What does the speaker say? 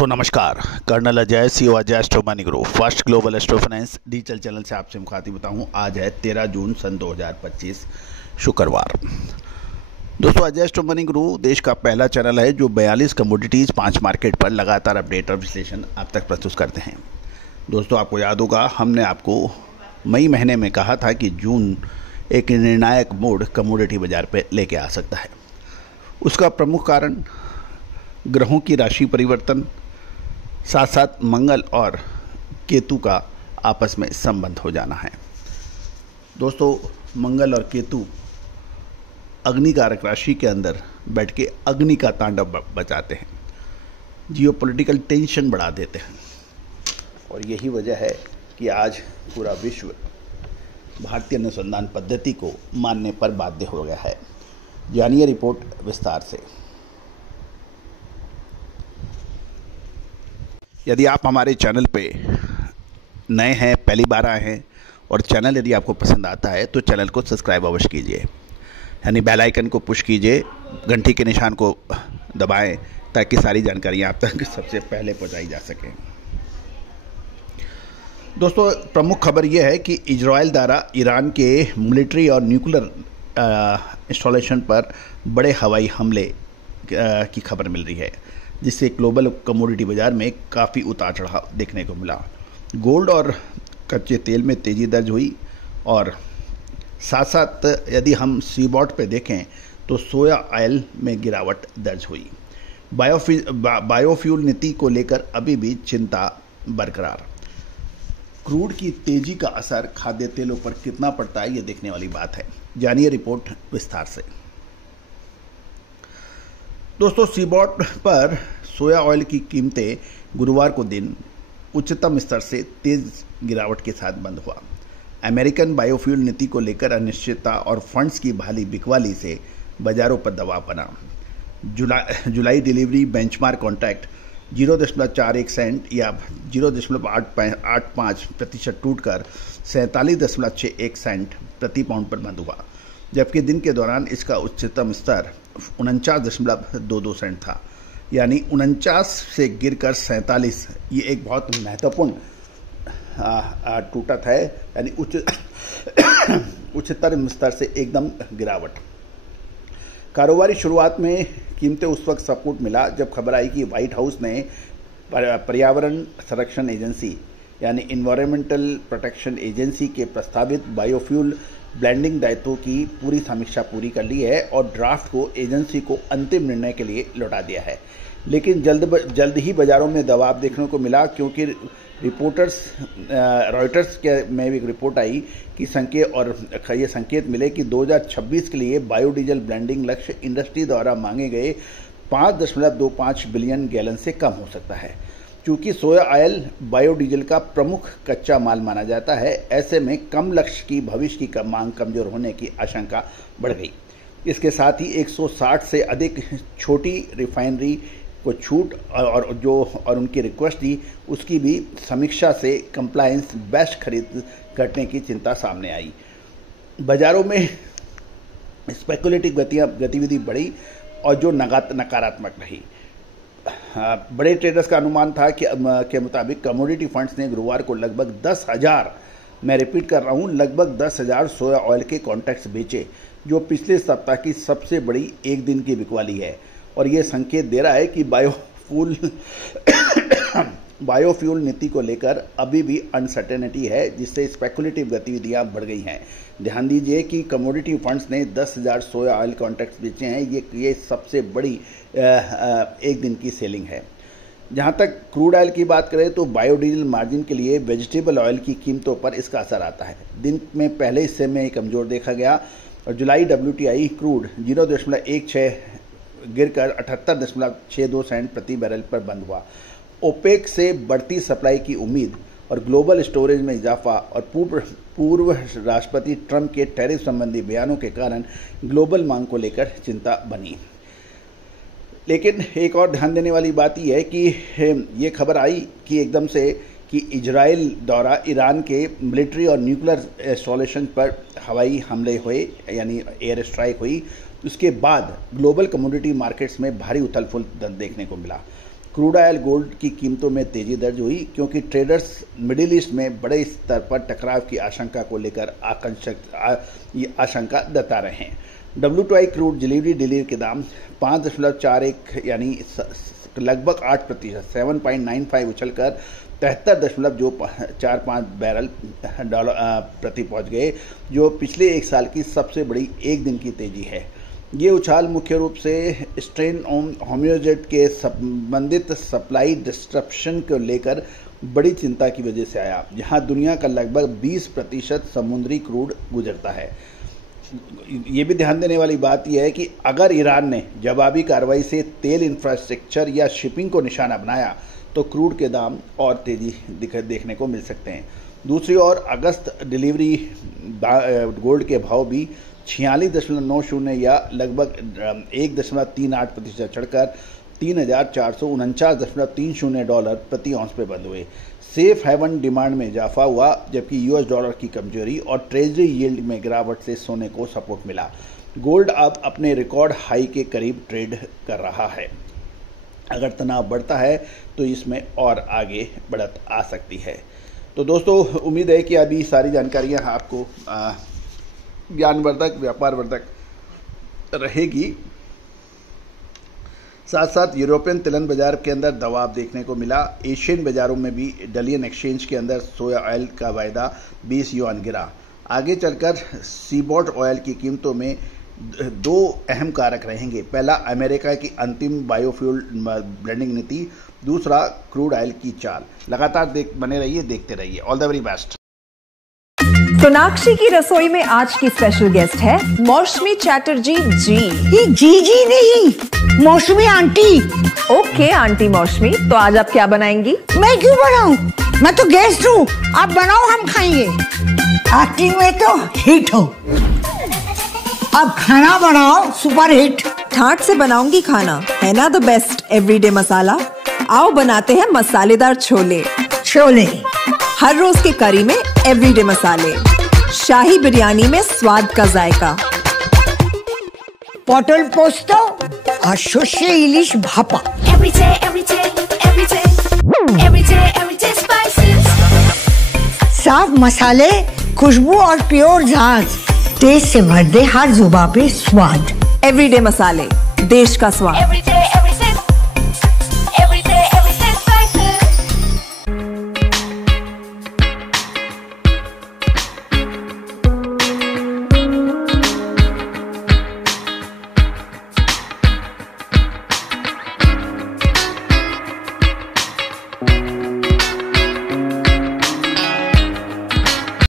दोस्तों नमस्कार। Colonel Ajay CO Ajay astro money group first global astro finance digital channel से आपसे मुखातिब होता हूं। आज है 13 जून सन 2025 शुक्रवार। दोस्तों अजय एस्ट्रो मनी ग्रुप देश का पहला चैनल है जो 42 कमोडिटीज़ 5 मार्केट पर लगातार अपडेट और विश्लेषण आप तक प्रस्तुत करते हैं। दोस्तों आपको याद होगा हमने आपको मई महीने में कहा था कि जून एक निर्णायक मोड़ कमोडिटी बाजार पर लेके आ सकता है। उसका प्रमुख कारण ग्रहों की राशि परिवर्तन, साथ साथ मंगल और केतु का आपस में संबंध हो जाना है। दोस्तों मंगल और केतु अग्नि कारक राशि के अंदर बैठ के अग्नि का तांडव बचाते हैं, जियोपॉलिटिकल टेंशन बढ़ा देते हैं, और यही वजह है कि आज पूरा विश्व भारतीय अनुसंधान पद्धति को मानने पर बाध्य हो गया है। जानिए रिपोर्ट विस्तार से। यदि आप हमारे चैनल पे नए हैं, पहली बार आए हैं, और चैनल यदि आपको पसंद आता है तो चैनल को सब्सक्राइब अवश्य कीजिए, यानी बेल आइकन को पुश कीजिए, घंटी के निशान को दबाएं ताकि सारी जानकारियां आप तक सबसे पहले पहुंचाई जा सकें। दोस्तों प्रमुख खबर यह है कि इजराइल द्वारा ईरान के मिलिट्री और न्यूक्लियर इंस्टॉलेशन पर बड़े हवाई हमले की खबर मिल रही है, जिससे ग्लोबल कमोडिटी बाजार में काफ़ी उतार चढ़ाव देखने को मिला। गोल्ड और कच्चे तेल में तेज़ी दर्ज हुई, और साथ साथ यदि हम सीबॉट पे देखें तो सोया ऑयल में गिरावट दर्ज हुई। बायोफ्यूल नीति को लेकर अभी भी चिंता बरकरार। क्रूड की तेजी का असर खाद्य तेलों पर कितना पड़ता है, ये देखने वाली बात है। जानिए रिपोर्ट विस्तार से। दोस्तों सीबॉट पर सोया ऑयल की कीमतें गुरुवार को दिन उच्चतम स्तर से तेज गिरावट के साथ बंद हुआ। अमेरिकन बायोफ्यूल नीति को लेकर अनिश्चितता और फंड्स की भारी बिकवाली से बाजारों पर दबाव बना। जुलाई डिलीवरी बेंचमार्क कॉन्ट्रैक्ट 0.41 सेंट या 0.85% टूटकर 47.61 सेंट प्रति पाउंड पर बंद हुआ, जबकि दिन के दौरान इसका उच्चतम स्तर 49.22 सेंट था, यानी 49 से गिरकर 47। ये एक बहुत महत्वपूर्ण टूटत है, यानी उच्चतर स्तर से एकदम गिरावट। कारोबारी शुरुआत में कीमतें उस वक्त सपोर्ट मिला जब खबर आई कि व्हाइट हाउस ने पर्यावरण संरक्षण एजेंसी यानी इन्वायरमेंटल प्रोटेक्शन एजेंसी के प्रस्तावित बायोफ्यूल ब्लेंडिंग दायित्वों की पूरी समीक्षा पूरी कर ली है और ड्राफ्ट को एजेंसी को अंतिम निर्णय के लिए लौटा दिया है। लेकिन जल्द ही बाजारों में दबाव देखने को मिला, क्योंकि रॉयटर्स के में भी एक रिपोर्ट आई कि ये संकेत मिले कि 2026 के लिए बायोडीजल ब्लेंडिंग लक्ष्य इंडस्ट्री द्वारा मांगे गए 5.25 बिलियन गैलन से कम हो सकता है। चूंकि सोया ऑयल बायोडीजल का प्रमुख कच्चा माल माना जाता है, ऐसे में कम लक्ष्य की भविष्य की मांग कमजोर होने की आशंका बढ़ गई। इसके साथ ही 160 से अधिक छोटी रिफाइनरी को छूट और उनकी रिक्वेस्ट थी, उसकी भी समीक्षा से कंप्लायंस बेस्ट खरीद करने की चिंता सामने आई। बाजारों में स्पेकुलेटिव गतिविधि बढ़ी और जो नकारात्मक रही। बड़े ट्रेडर्स का अनुमान था कि के मुताबिक कमोडिटी फंड्स ने गुरुवार को लगभग 10,000, मैं रिपीट कर रहा हूं, लगभग 10,000 सोया ऑयल के कॉन्ट्रैक्ट्स बेचे, जो पिछले सप्ताह की सबसे बड़ी एक दिन की बिकवाली है। और ये संकेत दे रहा है कि बायोफ्यूल नीति को लेकर अभी भी अनसर्टेनिटी है, जिससे स्पेकुलेटिव गतिविधियां बढ़ गई हैं। ध्यान दीजिए कि कमोडिटी फंड्स ने 10,000 सोया ऑयल कॉन्ट्रैक्ट्स बेचे हैं। ये सबसे बड़ी एक दिन की सेलिंग है। जहां तक क्रूड ऑयल की बात करें तो बायोडीजल मार्जिन के लिए वेजिटेबल ऑयल की कीमतों पर इसका असर आता है। दिन में पहले हिस्से में कमजोर देखा गया और जुलाई WTI क्रूड 0.16 गिरकर 78.62 सेंट प्रति बैरल पर बंद हुआ। ओपेक से बढ़ती सप्लाई की उम्मीद और ग्लोबल स्टोरेज में इजाफा और पूर्व राष्ट्रपति ट्रंप के टैरिफ संबंधी बयानों के कारण ग्लोबल मांग को लेकर चिंता बनी। लेकिन एक और ध्यान देने वाली बात यह है कि ये खबर आई कि एकदम से कि इजराइल द्वारा ईरान के मिलिट्री और न्यूक्लियर इंस्टॉलेशन पर हवाई हमले हुए, यानी एयर स्ट्राइक हुई। उसके बाद ग्लोबल कमोडिटी मार्केट्स में भारी उथल पुथल देखने को मिला। क्रूड ऑयल गोल्ड की कीमतों में तेजी दर्ज हुई क्योंकि ट्रेडर्स मिडिल ईस्ट में बड़े स्तर पर टकराव की आशंका को लेकर आशंका जता रहे हैं। WTI क्रूड डिलीवरी के दाम 5.41 यानी लगभग 8% 7.95 उछलकर 73.45 बैरल प्रति पहुंच गए, जो पिछले एक साल की सबसे बड़ी एक दिन की तेजी है। ये उछाल मुख्य रूप से स्ट्रेन होम्योजेट के संबंधित सप्लाई डिस्ट्रप्शन को लेकर बड़ी चिंता की वजह से आया, जहां दुनिया का लगभग 20% समुद्री क्रूड गुजरता है। ये भी ध्यान देने वाली बात यह है कि अगर ईरान ने जवाबी कार्रवाई से तेल इंफ्रास्ट्रक्चर या शिपिंग को निशाना बनाया तो क्रूड के दाम और तेजी देखने को मिल सकते हैं। दूसरी ओर अगस्त डिलीवरी गोल्ड के भाव भी 46.90 या लगभग 1.38% चढ़कर $3,449.30 प्रति औंस पे बंद हुए। सेफ हेवन डिमांड में इजाफा हुआ, जबकि US डॉलर की कमजोरी और ट्रेजरी यील्ड में गिरावट से सोने को सपोर्ट मिला। गोल्ड अब अपने रिकॉर्ड हाई के करीब ट्रेड कर रहा है। अगर तनाव बढ़ता है तो इसमें और आगे बढ़त आ सकती है। तो दोस्तों, उम्मीद है कि अभी सारी जानकारियां आपको ज्ञानवर्धक, व्यापारवर्धक रहेगी। साथ साथ यूरोपियन तिलन बाजार के अंदर दबाव देखने को मिला। एशियन बाजारों में भी डलियन एक्सचेंज के अंदर सोया ऑयल का वायदा 20 युआन गिरा। आगे चलकर सीबॉट ऑयल की कीमतों में दो अहम कारक रहेंगे। पहला, अमेरिका की अंतिम बायोफ्यूल ब्लेंडिंग नीति, दूसरा क्रूड ऑयल की चाल। लगातार बने रहिए, देखते रहिए। All the very best. Sonakshi की रसोई में आज की स्पेशल गेस्ट है मौसमी चैटर्जी जी। ये जी नहीं, मौसमी आंटी। ओके आंटी मौसमी, तो आज आप क्या बनाएंगी? मैं क्यों बनाऊं? मैं तो गेस्ट हूँ, आप बनाओ, हम खाएंगे। एक्टिंग में तो हिट हो, अब खाना बनाओ सुपर हिट। ठाट से बनाऊंगी खाना, है ना द बेस्ट एवरीडे मसाला। आओ बनाते हैं मसालेदार छोले। हर रोज के करी में एवरीडे मसाले, शाही बिरयानी में स्वाद का जायका। पटल पोस्तो और शुष्य इलिश भापा। साफ मसाले, खुशबू और प्योर झांझ, टेस्ट से भर दे हर जुबान पे स्वाद। एवरीडे मसाले, देश का स्वाद।